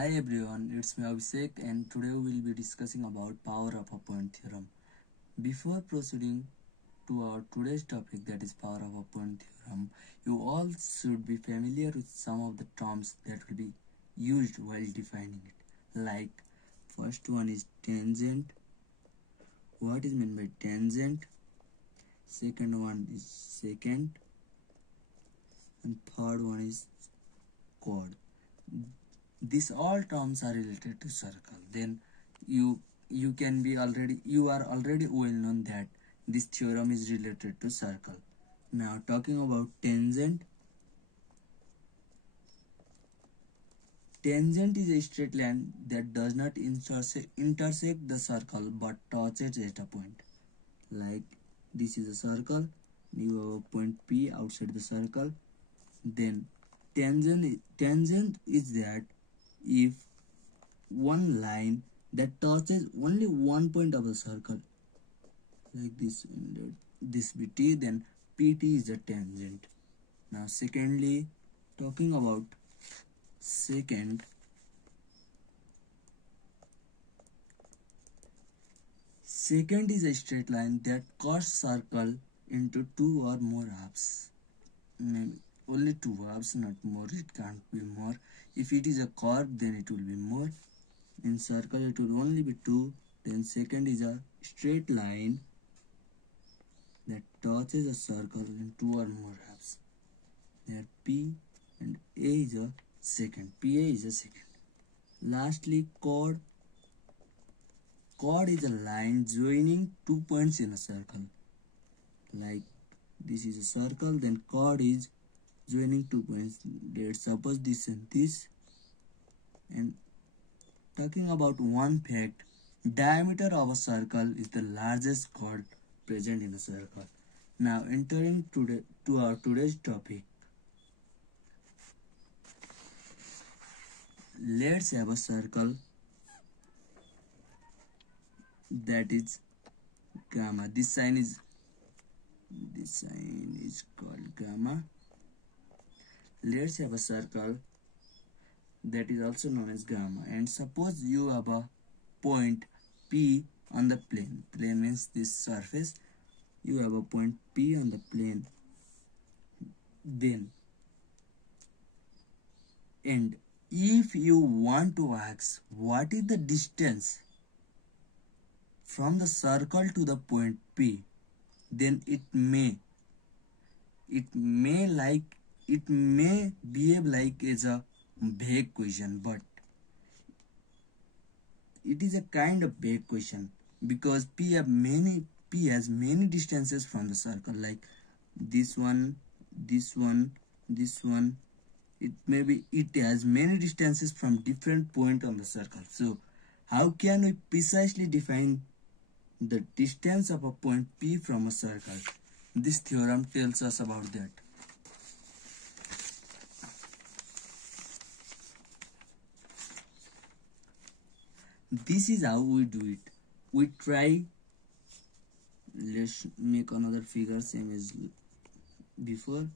Hi everyone, it's me Abhishek and today we will be discussing about power of a point theorem. Before proceeding to our today's topic, that is power of a point theorem, you all should be familiar with some of the terms that will be used while defining it. Like first one is tangent. What is meant by tangent? Second one is secant and third one is chord. These all terms are related to circle. Then you are already well known that this theorem is related to circle. Now talking about tangent. Tangent is a straight line that does not intersect the circle but touches at a point. Like this is a circle, you have a point P outside the circle. Then tangent is that if one line that touches only one point of the circle, like this be T, then PT is a tangent. Now secondly, talking about secant. Secant is a straight line that cuts circle into two or more halves. Maybe only two halves, not more. It can't be more. If it is a curve, then it will be more. In circle, it will only be two. Then secant is a straight line that touches a circle in two or more halves. There P and A is a secant. PA is a secant. Lastly, chord. Chord is a line joining 2 points in a circle. Like this is a circle, then chord is joining 2 points. Let's suppose this and this. And talking about one fact, diameter of a circle is the largest chord present in a circle. Now entering to our today's topic. Let's have a circle that is gamma. This sign is called gamma. Let's have a circle that is also known as gamma, and suppose you have a point P on the plane. Plane means this surface. You have a point P on the plane. Then, and if you want to ask what is the distance from the circle to the point P, then it may behave like as a vague question, but it is a kind of vague question because P has many distances from the circle, like this one. It has many distances from different points on the circle. So how can we precisely define the distance of a point P from a circle? This theorem tells us about that. This is how we do it. We try, let's make another figure same as before.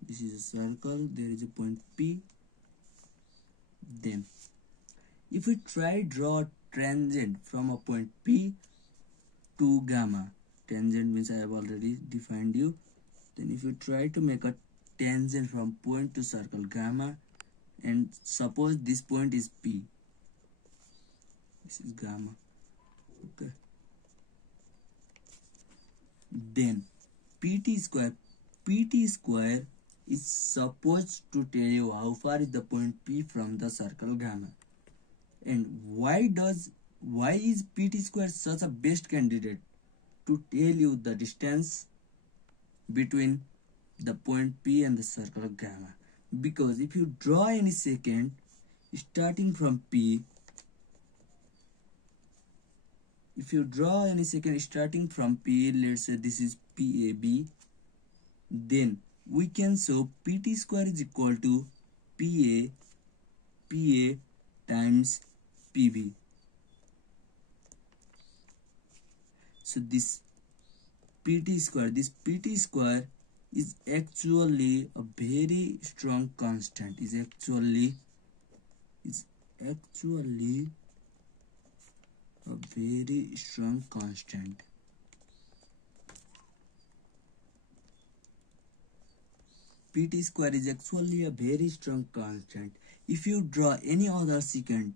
This is a circle, there is a point P. Then if we try draw a tangent from a point P to gamma, tangent means I have already defined you. Then if you try to make a tangent from point to circle gamma, and suppose this point is P, this is gamma, okay, then PT square is supposed to tell you how far is the point P from the circle gamma. And why is PT square such a best candidate to tell you the distance between the point P and the circle gamma? Because if you draw any secant starting from P, let's say this is PAB, then we can show PT square is equal to PA times PB. So this PT square is actually a very strong constant. Is actually a very strong constant. Pt square is actually a very strong constant. If you draw any other secant,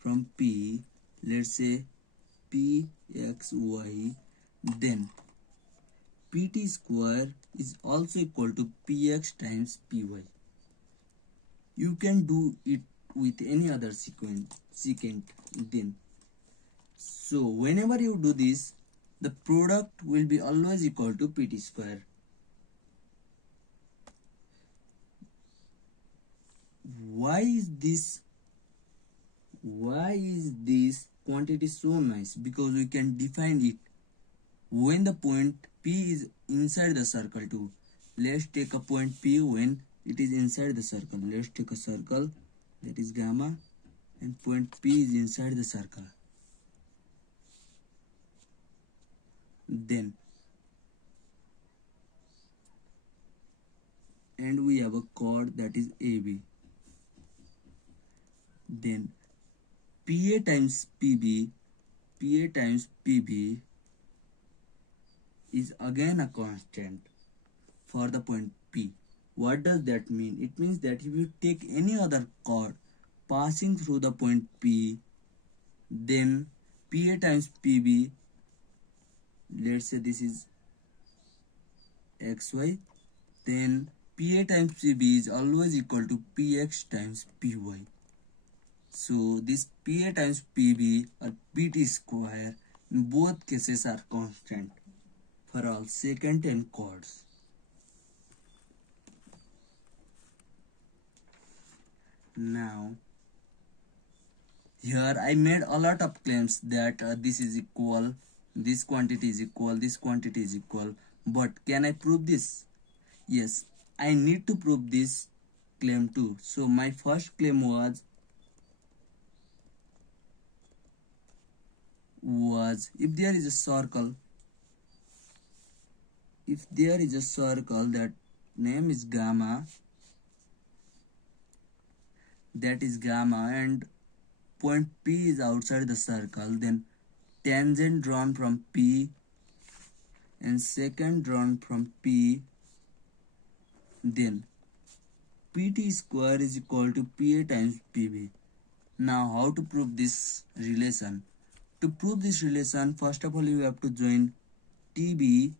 from P, let's say Pxy, then Pt square is also equal to Px times Py. You can do it with any other secant then. So whenever you do this, the product will be always equal to Pt square. Why is this quantity so nice? Because we can define it when the point P is inside the circle too. Let's take a point P when it is inside the circle. Let's take a circle that is gamma and point P is inside the circle. Then and we have a chord that is AB. Then PA times PB is again a constant for the point P. What does that mean? It means that if you take any other chord passing through the point P, then PA times PB, let's say this is XY, then PA times PB is always equal to PX times PY. So this PA times PB or Pt square in both cases are constant for all secant and chords. Now here I made a lot of claims that this is equal, this quantity is equal, this quantity is equal, but can I prove this? Yes, I need to prove this claim too. So my first claim was if there is a circle, that name is gamma, and point P is outside the circle, then tangent drawn from P and secant drawn from P, then Pt square is equal to Pa times Pb. Now how to prove this relation? To prove this relation, first of all you have to join Tb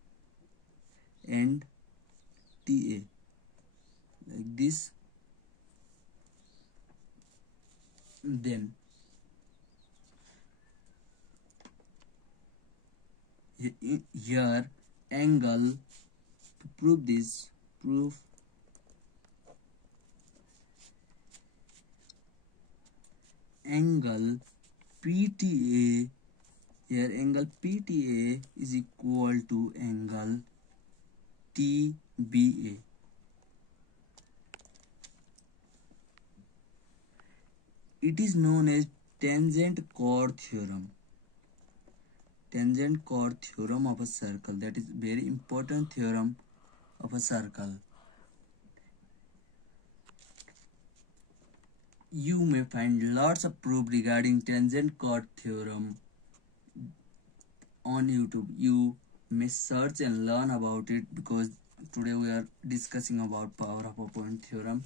and Ta like this. Then here angle, to prove this, angle PTA, here angle PTA is equal to angle TBA. It is known as tangent chord theorem. Tangent chord theorem of a circle, that is very important theorem of a circle. You may find lots of proof regarding tangent chord theorem on YouTube. You may search and learn about it, because today we are discussing about power of a point theorem.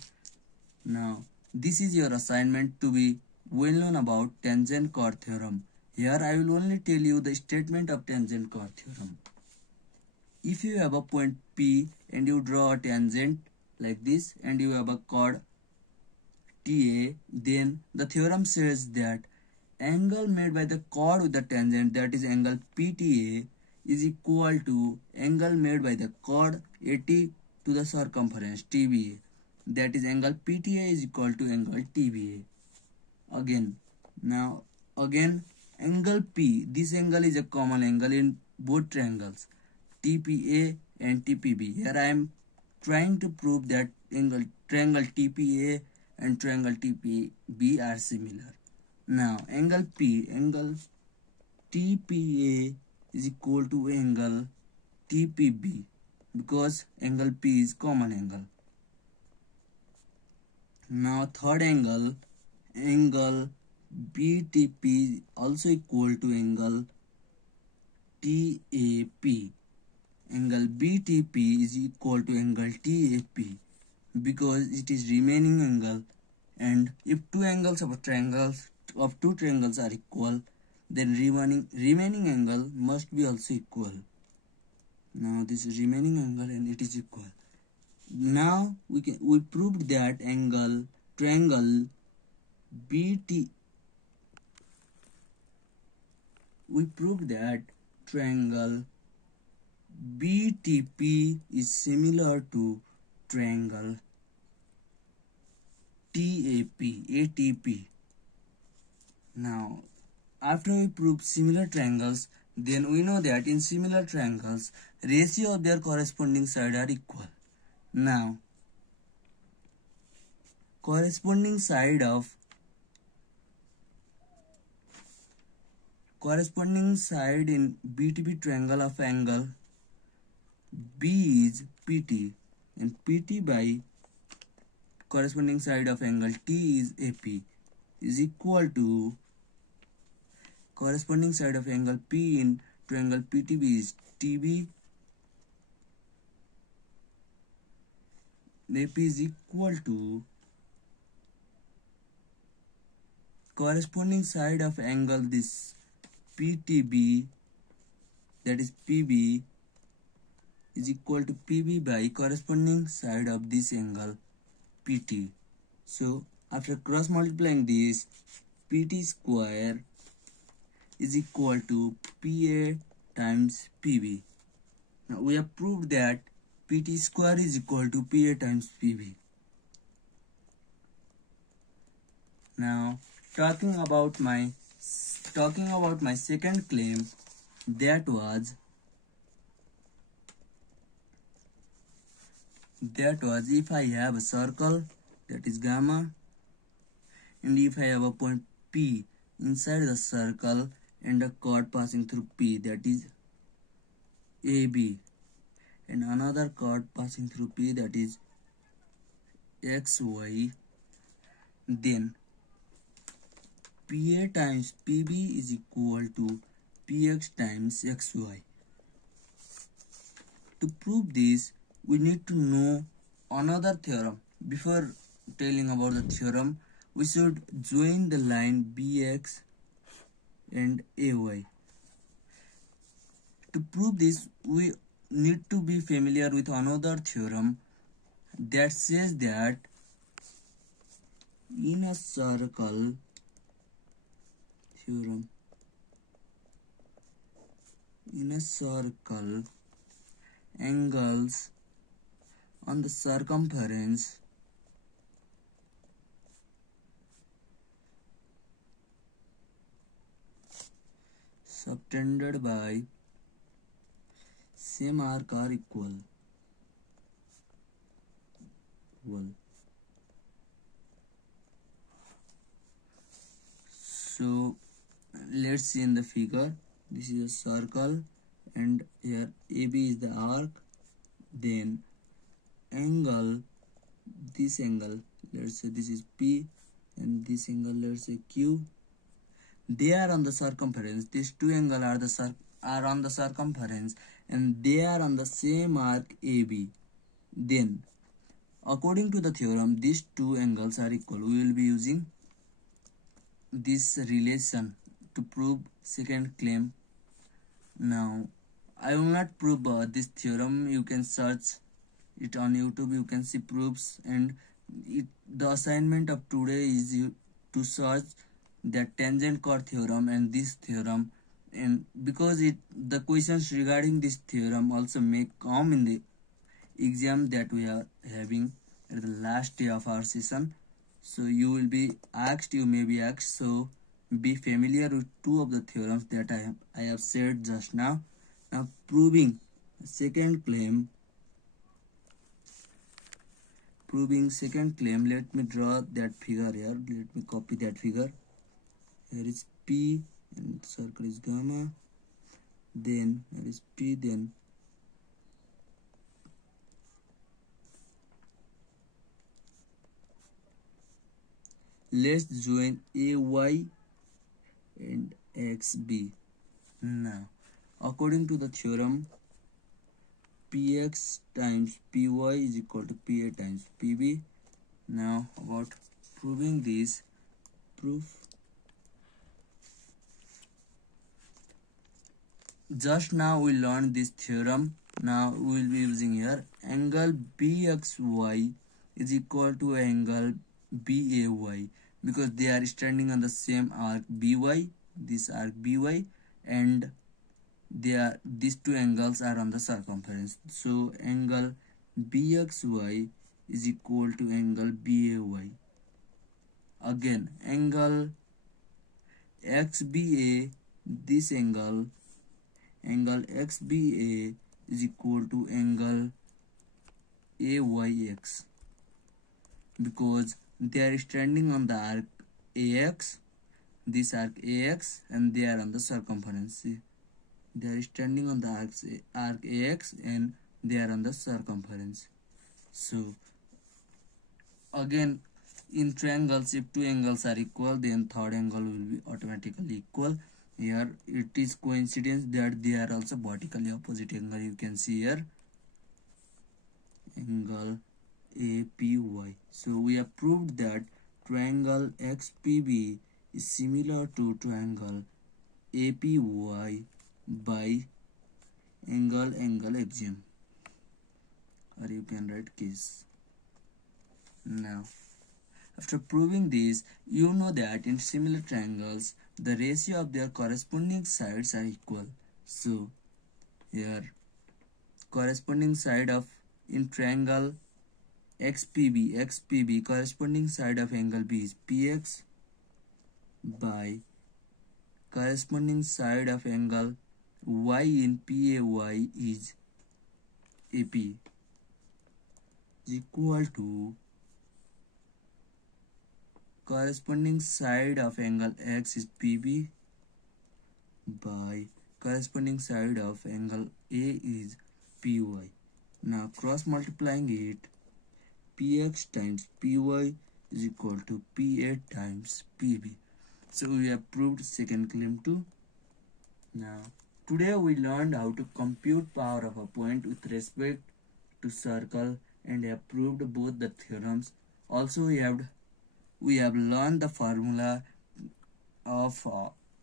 Now this is your assignment to be well known about tangent chord theorem. Here I will only tell you the statement of tangent chord theorem. If you have a point P and you draw a tangent like this and you have a chord TA, then the theorem says that angle made by the chord with the tangent, that is angle PTA, is equal to angle made by the chord AT to the circumference TBA, that is angle PTA is equal to angle TBA. Again angle P, this angle is a common angle in both triangles TPA and TPB. Here I am trying to prove that triangle TPA and triangle TPB are similar. Now angle TPA is equal to angle TPB, because angle P is common angle. Now third angle BTP also equal to angle TAP. Angle BTP is equal to angle TAP because it is remaining angle, and if two angles of two triangles are equal, then remaining angle must be also equal. Now this is remaining angle and it is equal. Now we proved that triangle BT we proved that triangle BTP is similar to triangle ATP. Now, after we prove similar triangles, then we know that in similar triangles, ratio of their corresponding sides are equal. Now, corresponding side in BTP triangle of angle B is PT, and PT by corresponding side of angle T is AP, is equal to corresponding side of angle P in triangle PTB is TB. AP is equal to corresponding side of angle this PTB, that is PB, is equal to PB by corresponding side of this angle PT. So after cross multiplying this, PT square is equal to PA times PB. Now we have proved that PT square is equal to PA times PB. Now talking about my second claim, that was if I have a circle, that is gamma, and if I have a point P inside the circle and a chord passing through P, that is AB, and another chord passing through P, that is XY, then PA times PB is equal to PX times XY. To prove this, we need to know another theorem. Before telling about the theorem, we should join the line BX and AY. To prove this, we need to be familiar with another theorem that says that in a circle, angles on the circumference subtended by same arc are equal. So let's see in the figure. This is a circle and here AB is the arc. Then this angle, let's say this is P, and this angle, let's say Q. They are on the circumference. These two angles are on the circumference, and they are on the same arc AB. Then, according to the theorem, these two angles are equal. We will be using this relation to prove second claim. Now, I will not prove this theorem. You can search it on YouTube. You can see proofs, and the assignment of today is to search the tangent chord theorem and this theorem, and because the questions regarding this theorem also may come in the exam that we are having at the last day of our session. So you may be asked, so be familiar with two of the theorems that I have said just now. Now proving second claim, let me draw that figure here. Let me copy that figure. Here is P and circle is gamma. Then here is P, then Let's join AY and XB. Now, according to the theorem, Px times Py is equal to Pa times Pb. Now, about proving this, proof. Just now we learned this theorem. Now we will be using here angle BXY is equal to angle BAY because they are standing on the same arc BY, this arc BY, and these two angles are on the circumference. So angle BXY is equal to angle BAY. Again, angle XBA, this angle XBA is equal to angle AYX because they are standing on the arc AX, this arc AX, and they are on the circumference. See, they are standing on the arc AX and they are on the circumference. So again, in triangles, if two angles are equal, then third angle will be automatically equal. Here it is coincidence that they are also vertically opposite angle. You can see here angle APY. So we have proved that triangle XPB is similar to triangle APY by angle axiom, or you can write case. Now, after proving this, you know that in similar triangles, the ratio of their corresponding sides are equal. So, here, corresponding side of, in triangle XPB, corresponding side of angle B is PX by corresponding side of angle Y in PAY is AP is equal to corresponding side of angle X is PB by corresponding side of angle A is PY. Now cross multiplying it, PX times PY is equal to PA times PB. So we have proved second claim too. Now today we learned how to compute power of a point with respect to circle and have proved both the theorems. Also we have learned the formula of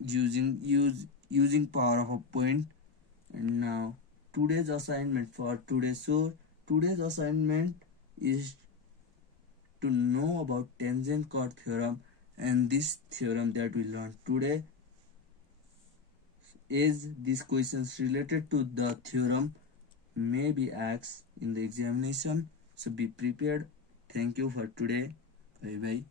using power of a point. And now today's assignment for today. So today's assignment is to know about tangent chord theorem, and this theorem that we learned today is these questions related to the theorem may be asked in the examination. So be prepared. Thank you for today. Bye bye.